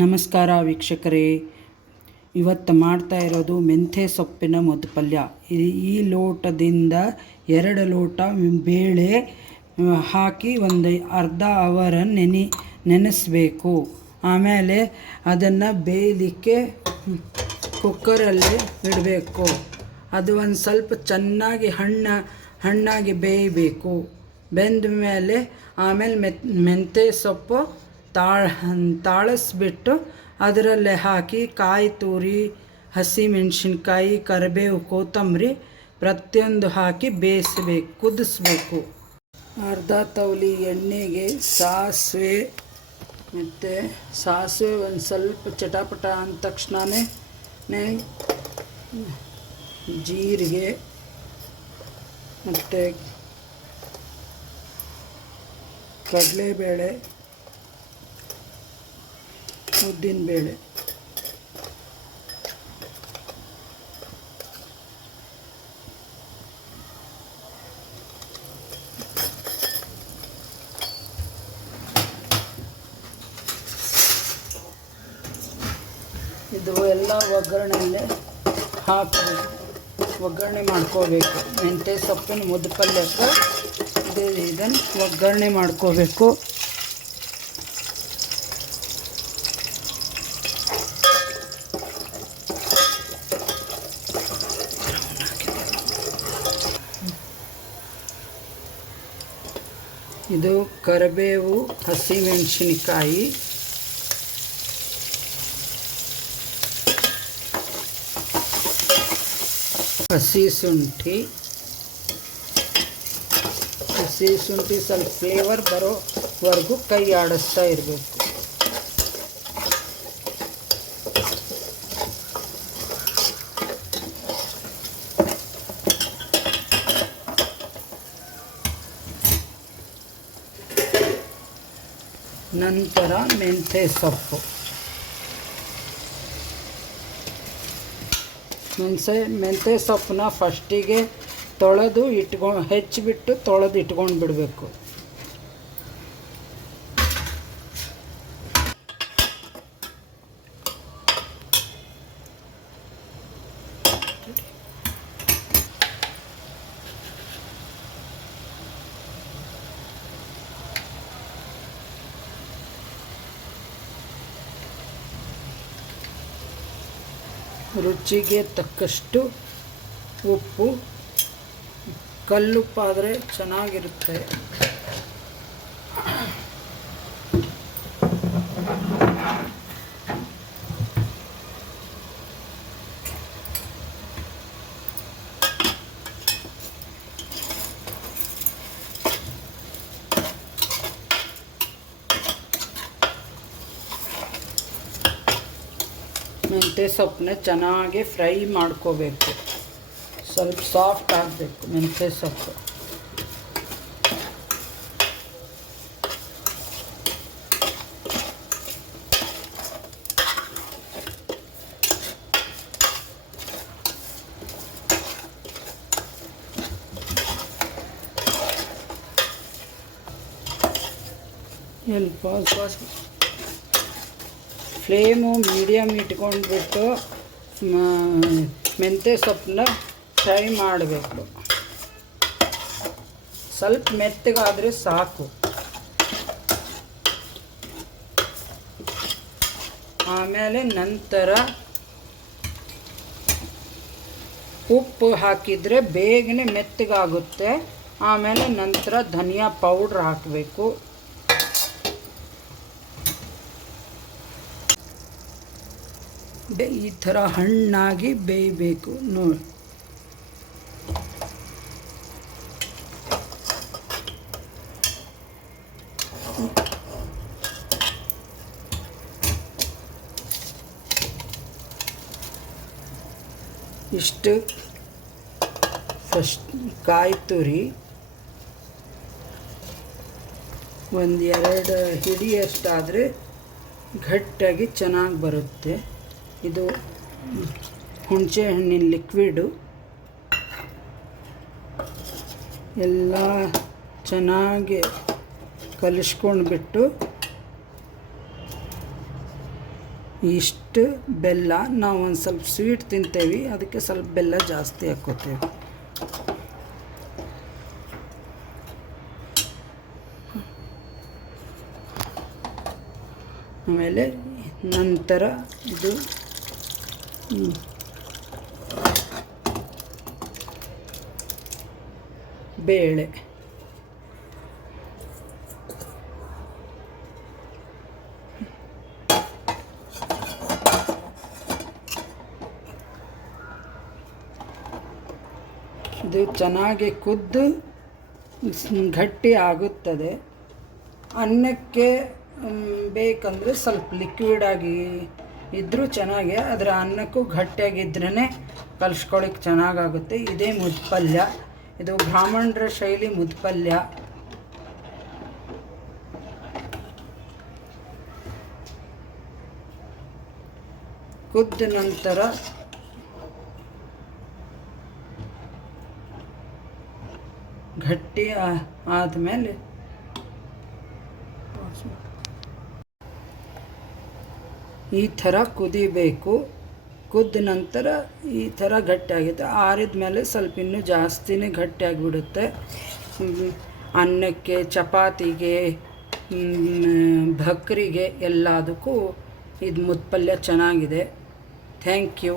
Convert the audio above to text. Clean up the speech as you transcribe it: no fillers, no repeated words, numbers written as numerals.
ನಮಸ್ಕಾರ ವೀಕ್ಷಕರೇ, ಇವತ್ತು ಮಾಡ್ತಾ ಇರೋದು ಮೆಂತ್ಯ ಸೊಪ್ಪಿನ ಮದ್ದು ಪಲ್ಯ. ಈ ಲೋಟದಿಂದ 2 ಲೋಟ ಬೇಳೆ ಹಾಕಿ ಒಂದು ಅರ್ಧ ಅವರ್ ನೆನೆಸಬೇಕು. ಆಮೇಲೆ ಅದನ್ನು ಬೇಯಲಿಕ್ಕೆ ಕುಕ್ಕರಲ್ಲಿ ಇಡಬೇಕು. ಅದು ಒಂದು ಸ್ವಲ್ಪ ಚೆನ್ನಾಗಿ ಹಣ್ಣಾಗಿ ಬೇಯಬೇಕು. ಬೆಂದ ಮೇಲೆ ಆಮೇಲೆ ಮೆಂತ್ಯ ಸೊಪ್ಪು ತಾಳಿಸ್ಬಿಟ್ಟು ಅದರಲ್ಲೇ ಹಾಕಿ ಕಾಯಿ ತುರಿ, ಹಸಿಮೆಣಸಿನ್ಕಾಯಿ, ಕರಿಬೇವು, ಕೊತ್ತಂಬರಿ ಪ್ರತಿಯೊಂದು ಹಾಕಿ ಕುದಿಸ್ಬೇಕು. ಅರ್ಧ ತವಲಿ ಎಣ್ಣೆಗೆ ಸಾಸಿವೆ ಒಂದು ಸ್ವಲ್ಪ ಚಟಪಟ ಅಂದ ತಕ್ಷಣವೇ ಜೀರಿಗೆ ಮತ್ತು ಕಡಲೆಬೇಳೆ, ಉದ್ದಿನಬೇಳೆ, ಇದು ಎಲ್ಲ ಒಗ್ಗರಣೆಯಲ್ಲೇ ಹಾಕಬೇಕು. ಒಗ್ಗರಣೆ ಮಾಡ್ಕೋಬೇಕು. ಮೆಂತ್ಯ ಸೊಪ್ಪಿನ ಮುದ್ದೆ ಪಲ್ಯಕ್ಕೆ ಇದನ್ನು ಒಗ್ಗರಣೆ ಮಾಡ್ಕೋಬೇಕು. ಇದು ಕರಿಬೇವು, ಹಸಿಮೆಣಸಿನಕಾಯಿ, ಹಸಿ ಶುಂಠಿ ಸ್ವಲ್ಪ ಫ್ಲೇವರ್ ಬರೋವರೆಗೂ ಕೈ ಆಡಿಸ್ತಾ ಇರಬೇಕು. ನಂತರ ಮೆಂತ್ಯ ಸೊಪ್ಪು. ಮೆಂತ್ಯ ಸೊಪ್ಪನ್ನ ಫಸ್ಟಿಗೆ ಹೆಚ್ಚಿಬಿಟ್ಟು ತೊಳೆದು ಇಟ್ಕೊಂಡು ಬಿಡಬೇಕು. ರುಚಿಗೆ ತಕ್ಕಷ್ಟು ಉಪ್ಪು, ಕಲ್ಲುಪ್ಪಾದರೆ ಚೆನ್ನಾಗಿರುತ್ತೆ. ಮೆಂತ್ಯ ಸೊಪ್ಪನ್ನ ಚೆನ್ನಾಗಿ ಫ್ರೈ ಮಾಡ್ಕೋಬೇಕು. ಸ್ವಲ್ಪ ಸಾಫ್ಟ್ ಆಗಬೇಕು ಮೆಂತ್ಯ ಸೊಪ್ಪು. ಫ್ಲೇಮು ಮೀಡಿಯಮ್ ಇಟ್ಕೊಂಡ್ಬಿಟ್ಟು ಮೆಂತ್ಯ ಸೊಪ್ಪನ್ನ ಫ್ರೈ ಮಾಡಬೇಕು. ಸ್ವಲ್ಪ ಮೆತ್ತಗಾದರೆ ಸಾಕು. ಆಮೇಲೆ ನಂತರ ಉಪ್ಪು ಹಾಕಿದರೆ ಬೇಗನೆ ಮೆತ್ತಗಾಗುತ್ತೆ. ಆಮೇಲೆ ನಂತರ ಧನಿಯಾ ಪೌಡ್ರ್ ಹಾಕಬೇಕು. ಈ ಥರ ಹಣ್ಣಾಗಿ ಬೇಯಬೇಕು ನೋಡಿ. ಇಷ್ಟು ಫಸ್ಟ್ ಕಾಯಿ ತುರಿ ಒಂದು 2 ಹಿಡಿಯಷ್ಟಾದರೆ ಗಟ್ಟಿಯಾಗಿ ಚೆನ್ನಾಗಿ ಬರುತ್ತೆ. ಇದು ಹುಣಸೆ ಹಣ್ಣಿನ ಲಿಕ್ವಿಡು. ಎಲ್ಲ ಚೆನ್ನಾಗಿ ಕಲಿಸ್ಕೊಂಡ್ಬಿಟ್ಟು ಇಷ್ಟು ಬೆಲ್ಲ. ನಾವು ಒಂದು ಸ್ವಲ್ಪ ಸ್ವೀಟ್ ತಿಂತೇವೆ, ಅದಕ್ಕೆ ಸ್ವಲ್ಪ ಬೆಲ್ಲ ಜಾಸ್ತಿ ಹಾಕ್ಕೋತೇವೆ. ಆಮೇಲೆ ನಂತರ ಇದು ಬೇಳೆ. ಇದು ಚೆನ್ನಾಗಿ ಕುದ್ದು ಗಟ್ಟಿ ಆಗುತ್ತದೆ. ಅನ್ನಕ್ಕೆ ಬೇಕಂದರೆ ಸ್ವಲ್ಪ ಲಿಕ್ವಿಡಾಗಿ ಇದ್ದರೂ ಚೆನ್ನಾಗಿ, ಅದರ ಅನ್ನಕ್ಕೂ ಗಟ್ಟಿಯಾಗಿದ್ರೇ ಕಲಿಸ್ಕೊಳ್ಳಿಕ್ಕೆ ಚೆನ್ನಾಗಾಗುತ್ತೆ. ಇದೇ ಮುದ್ಪಲ್ಯ. ಇದು ಬ್ರಾಹ್ಮಣರ ಶೈಲಿ ಮುದ್ಪಲ್ಯ. ಕುದ್ದ ನಂತರ ಗಟ್ಟಿ ಆದಮೇಲೆ ಈ ಥರ ಕುದಿಬೇಕು. ಕುದ್ದ ನಂತರ ಈ ಥರ ಗಟ್ಟಿಯಾಗುತ್ತೆ. ಆರಿದ ಮೇಲೆ ಸ್ವಲ್ಪ ಇನ್ನೂ ಜಾಸ್ತಿನೇ ಗಟ್ಟಿಯಾಗಿಬಿಡುತ್ತೆ. ಅನ್ನಕ್ಕೆ, ಚಪಾತಿಗೆ, ಭಕ್ರಿಗೆ ಎಲ್ಲದಕ್ಕೂ ಇದು ಮುದ್ಪಲ್ಯ ಚೆನ್ನಾಗಿದೆ. Thank you.